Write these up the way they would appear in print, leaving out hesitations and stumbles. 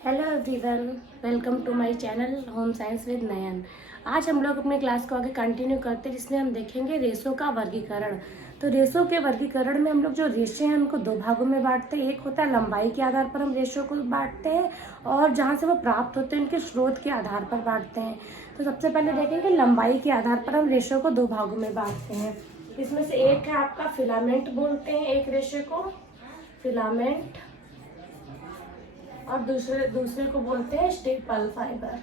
Hello everyone, welcome to my channel home science with Nayan. आज हम लोग अपने क्लास को आगे कंटिन्यू करते हैं, जिसमें हम देखेंगे रेशों का वर्गीकरण। तो रेशों के वर्गीकरण में हम लोग जो रेशे हैं उनको दो भागों में बांटते हैं। एक होता है लंबाई के आधार पर हम रेशों को बांटते हैं, और जहाँ से वो प्राप्त होते हैं उनके स्रोत के आधार पर बांटते हैं। तो सबसे पहले देखेंगे लंबाई के आधार पर हम रेशों को दो भागों में बांटते हैं। इसमें से एक है आपका फिलामेंट बोलते हैं एक रेशे को, फिलामेंट, और दूसरे को बोलते हैं स्टेपल फाइबर।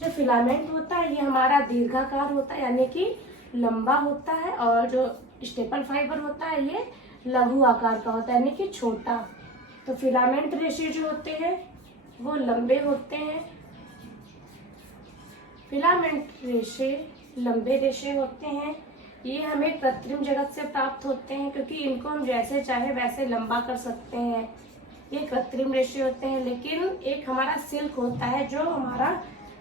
जो फिलामेंट होता है ये हमारा दीर्घाकार होता है, यानी कि लंबा होता है, और जो स्टेपल फाइबर होता है ये लघु आकार का होता है, यानी कि छोटा। तो फिलामेंट रेशे जो होते हैं वो लंबे होते हैं, फिलामेंट रेशे लंबे रेशे होते हैं। ये हमें कृत्रिम जगत से प्राप्त होते हैं, क्योंकि इनको हम जैसे चाहे वैसे लंबा कर सकते हैं। ये कृत्रिम रेशे होते हैं। लेकिन एक हमारा सिल्क होता है जो हमारा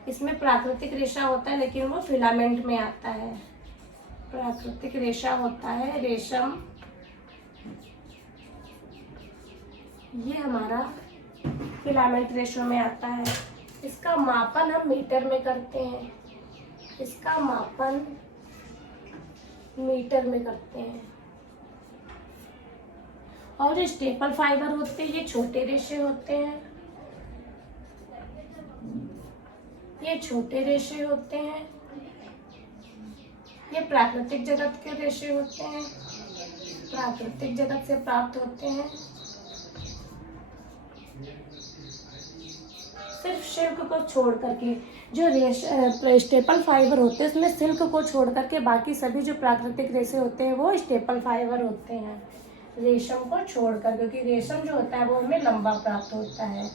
इसमें प्राकृतिक रेशा होता है, लेकिन वो फिलामेंट में आता है। प्राकृतिक रेशा होता है रेशम, ये हमारा फिलामेंट रेशों में आता है। इसका मापन हम मीटर में करते हैं, इसका मापन मीटर में करते हैं। और जो स्टेपल फाइबर होते हैं ये छोटे रेशे होते हैं, ये छोटे रेशे होते हैं। ये प्राकृतिक जगत के रेशे होते हैं, प्राकृतिक जगत से प्राप्त होते हैं। सिर्फ सिल्क को छोड़ करके जो स्टेपल फाइबर होते हैं उसमें सिल्क को छोड़ करके बाकी सभी जो प्राकृतिक रेशे होते हैं वो स्टेपल फाइबर होते हैं, रेशम को छोड़कर, क्योंकि रेशम जो होता है वो हमें लंबा प्राप्त होता है।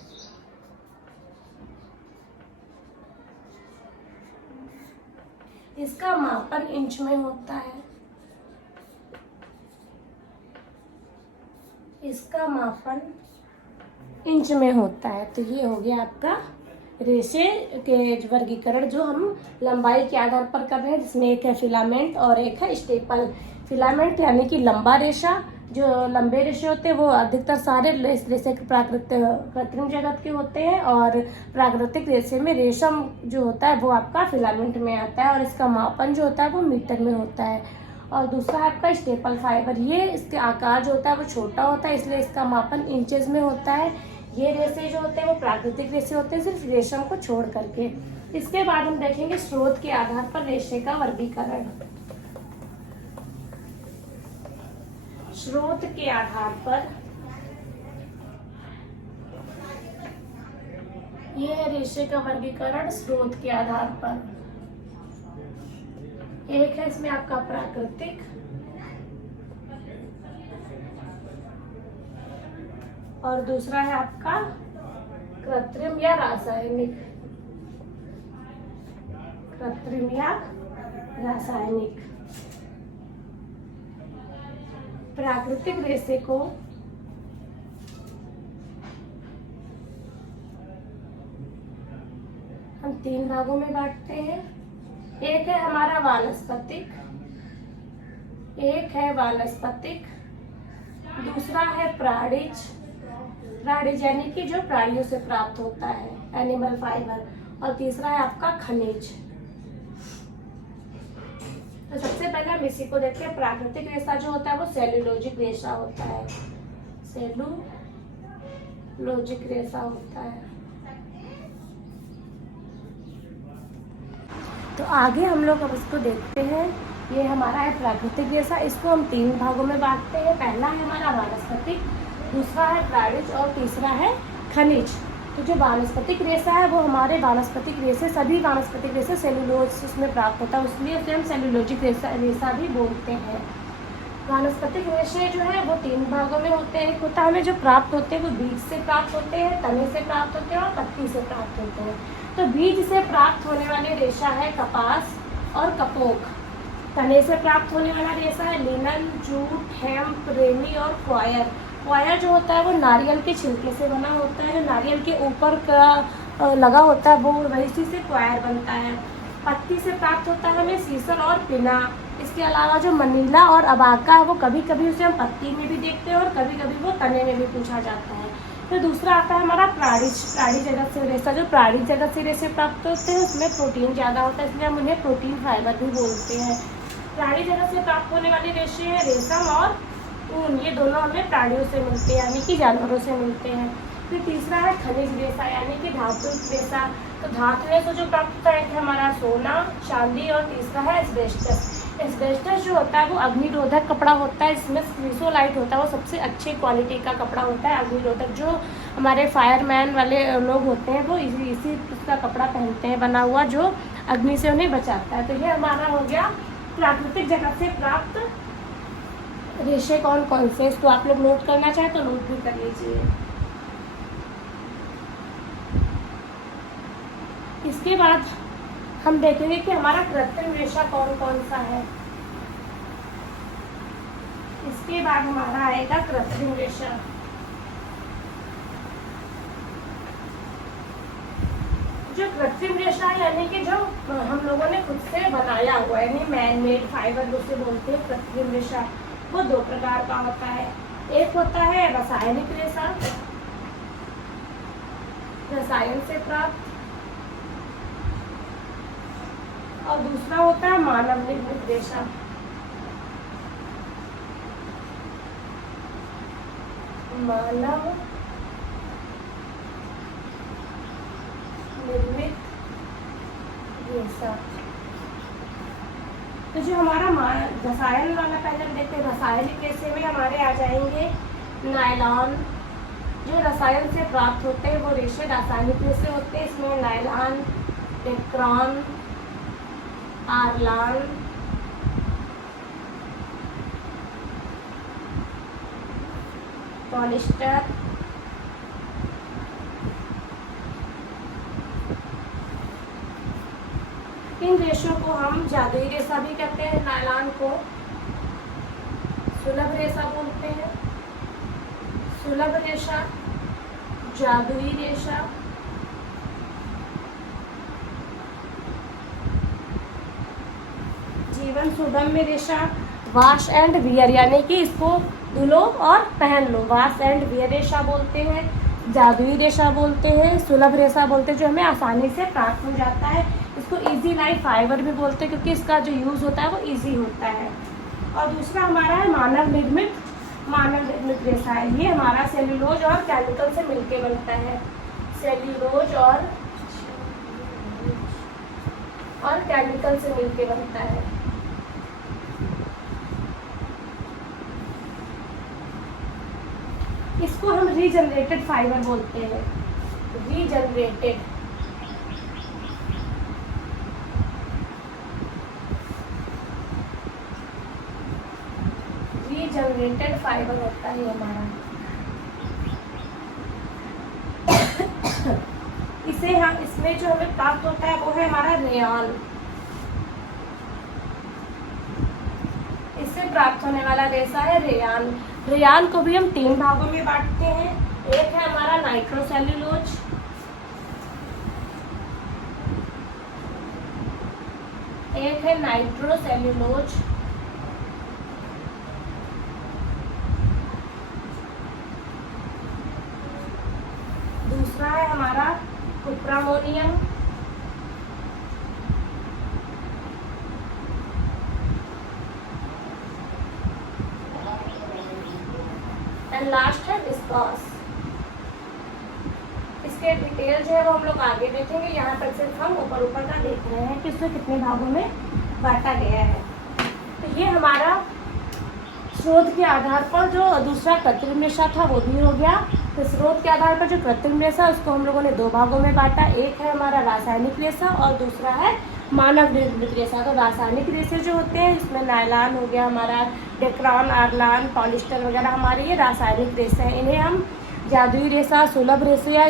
इसका मापन इंच में होता है, इसका मापन इंच में होता है। तो ये हो गया आपका रेशे के वर्गीकरण जो हम लंबाई के आधार पर कर रहे हैं, जिसमें एक है फिलामेंट और एक है स्टेपल। फिलामेंट यानी कि लंबा रेशा, जो लंबे रेशे होते हैं वो अधिकतर सारे रेशे कृत्रिम जगत के होते हैं, और प्राकृतिक रेशे में रेशम जो होता है वो आपका फिलामेंट में आता है, और इसका मापन जो होता है वो मीटर में होता है। और दूसरा है आपका स्टेपल फाइबर, ये इसके आकार जो होता है वो छोटा होता है, इसलिए इसका मापन इंचेस में होता है। ये रेशे जो होते हैं वो प्राकृतिक रेशे होते हैं, सिर्फ रेशम को छोड़ करके। इसके बाद हम देखेंगे स्रोत के आधार पर रेशे का वर्गीकरण। स्रोत के आधार पर यह है रेशे का वर्गीकरण स्रोत के आधार पर। एक है इसमें आपका प्राकृतिक, और दूसरा है आपका कृत्रिम या रासायनिक, कृत्रिम या रासायनिक। प्राकृतिक रेशे को हम तीन भागों में बांटते हैं। एक है हमारा वानस्पतिक, एक है वानस्पतिक, दूसरा है प्राणिज, प्राणिज यानी कि जो प्राणियों से प्राप्त होता है, एनिमल फाइबर, और तीसरा है आपका खनिज। तो सबसे पहले हम इसी को देखते हैं। प्राकृतिक रेशा जो होता है वो सेलुलोजिक रेशा होता है, सेलुलोजिक रेशा होता है। तो आगे हम लोग अब इसको देखते हैं। ये हमारा है प्राकृतिक रेशा, इसको हम तीन भागों में बांटते हैं। पहला है हमारा वानस्पतिक, दूसरा है प्राणिज, और तीसरा है खनिज। तो जो वानस्पतिक रेशा है वो हमारे वानस्पतिक रेशे, सभी वानस्पतिक रेशे सेलुलोज उसमें प्राप्त होता है, इसलिए उसे हम सेलुलोजिक रेशा भी बोलते हैं। वानस्पतिक रेशे जो है वो तीन भागों में होते हैं। एक होता है हमें जो प्राप्त होते हैं वो बीज से प्राप्त होते हैं, तने से प्राप्त होते हैं, और पत्ती से प्राप्त होते हैं। तो बीज से प्राप्त होने वाले रेशा है कपास और कपोक। तने से प्राप्त होने वाला रेशा है लिनन, जूट, हेम्प, रेमी और क्वायर। क्वायर जो होता है वो नारियल के छिलके से बना होता है, जो नारियल के ऊपर का लगा होता है वो वही चीज से क्वायर बनता है। पत्ती से प्राप्त होता है हमें सीसल और पिना। इसके अलावा जो मनीला और अबाका है वो कभी कभी उसे हम पत्ती में भी देखते हैं और कभी कभी वो तने में भी पूछा जाता है। फिर दूसरा आता है हमारा प्राणी जगत से रेशा। जो प्राणी जगत से रेशे प्राप्त होते हैं उसमें प्रोटीन ज़्यादा होता है, इसलिए हम उन्हें प्रोटीन फाइबर भी बोलते हैं। प्राणी जगत से प्राप्त होने वाले रेशे हैं रेशम और ऊन, ये दोनों हमें प्राणियों से मिलते हैं यानी कि जानवरों से मिलते हैं। फिर तीसरा है खनिज रेशा यानी कि धातु रेशा। तो धातु रेशा जो प्राप्त होता है हमारा सोना, चांदी, और तीसरा है एस्बेस्टस। एस्बेस्टस जो होता है वो अग्निरोधक कपड़ा होता है, इसमें क्रिसोलाइट होता है, वो सबसे अच्छी क्वालिटी का कपड़ा होता है अग्निरोधक। जो हमारे फायरमैन वाले लोग होते हैं वो इसी का कपड़ा पहनते हैं बना हुआ, जो अग्नि से उन्हें बचाता है। तो ये हमारा हो गया प्राकृतिक जगत से प्राप्त रेशे कौन कौन से। इसको आप लोग नोट करना चाहें तो नोट भी कर लीजिए। इसके बाद हम देखेंगे कि हमारा कृत्रिम रेशा कौन कौन सा है। इसके बाद हमारा आएगा कृत्रिम रेशा। जो कृत्रिम रेशा यानी कि जो हम लोगों ने खुद से बनाया हुआ है, यानी मैन मेड फाइबर जिसे बोलते हैं कृत्रिम रेशा, वो दो प्रकार का होता है। एक होता है रासायनिक रेशा, रसायन से प्राप्त, और दूसरा होता है मानव निर्मित रेशा। मानव निर्मित रेशा। तो जो हमारा रसायन वाला पहले हम देखते हैं, रासायनिक रेशे में हमारे आ जाएंगे नायलॉन। जो रसायन से प्राप्त होते हैं वो रेशे रासायनिक रेशे होते हैं। इसमें नायलॉन, डेक्रान, आरलान, पॉलिस्टर, इन रेशों को हम जादुई रेशा भी कहते हैं। नायलॉन को सुलभ रेशा बोलते हैं। सुलभ रेशा, जादुई रेशा, जीवन सुगम्य रेशा, वॉश एंड वियर यानी कि इसको धुलो और पहन लो, वॉश एंड वियर रेशा बोलते हैं। जादुई रेशा बोलते हैं, सुलभ रेशा बोलते हैं, जो हमें आसानी से प्राप्त हो जाता है। इसको इजी लाइफ फाइबर भी बोलते हैं क्योंकि इसका जो यूज़ होता है वो इजी होता है। और दूसरा हमारा है मानव निर्मित रेशा है। ये हमारा सेल्यूलोज और केमिकल से मिलके बनता है। सेल्यूलोज और केमिकल से मिलके बनता है। इसको हम रीजनरेटेड फाइबर बोलते हैं। रीजनरेटेड फाइबर होता है हमारा। इसमें जो हमें प्राप्त होता है वो है हमारा रेयान। इससे प्राप्त होने वाला रेशा है रेयान। रेयान को भी हम 3 भागों में बांटते हैं। एक है हमारा नाइट्रोसेल्यूलोज, दूसरा है हमारा कुप्रामोनियम, एंड लास्ट है विस्कॉस। इसके डिटेल जो है वो हम लोग आगे देखेंगे। यहाँ तक सिर्फ हम ऊपर का देख रहे हैं कि इसमें कितने भागों में बांटा गया है। तो ये हमारा स्रोत के आधार पर जो दूसरा कृत्रिम रेशा था वो भी हो गया। तो स्रोत के आधार पर जो कृत्रिम रेशा उसको हम लोगों ने 2 भागों में बांटा। एक है हमारा रासायनिक रेशा और दूसरा है मानव निर्मित रेशा। तो रासायनिक रेशे जो होते हैं इसमें नायलॉन हो गया हमारा, डेक्रान, आरलान, पॉलिस्टर वगैरह हमारे ये रासायनिक रेशे हैं। इन्हें हम जादुई रेशा, सुलभ रेशा या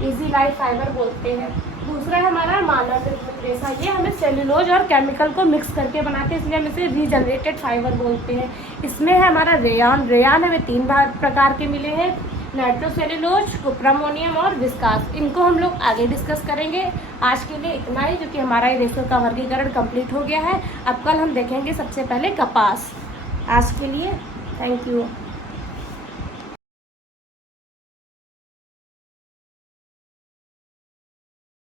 इजी लाइफ फाइबर बोलते हैं। दूसरा है हमारा मानव निर्मित रेशा। ये हमें सेल्यूलोज और केमिकल को मिक्स करके बनाते हैं, इसलिए हम इसे रीजनरेटेड फाइबर बोलते हैं। इसमें है हमारा रेयान हमें 3 प्रकार के मिले हैं, नाइट्रोसेल्यूलोज, कुप्रामोनियम और विस्कास। इनको हम लोग आगे डिस्कस करेंगे। आज के लिए इतना ही, क्योंकि हमारा ये रेशों का वर्गीकरण कंप्लीट हो गया है। अब कल हम देखेंगे सबसे पहले कपास। आज के लिए थैंक यू।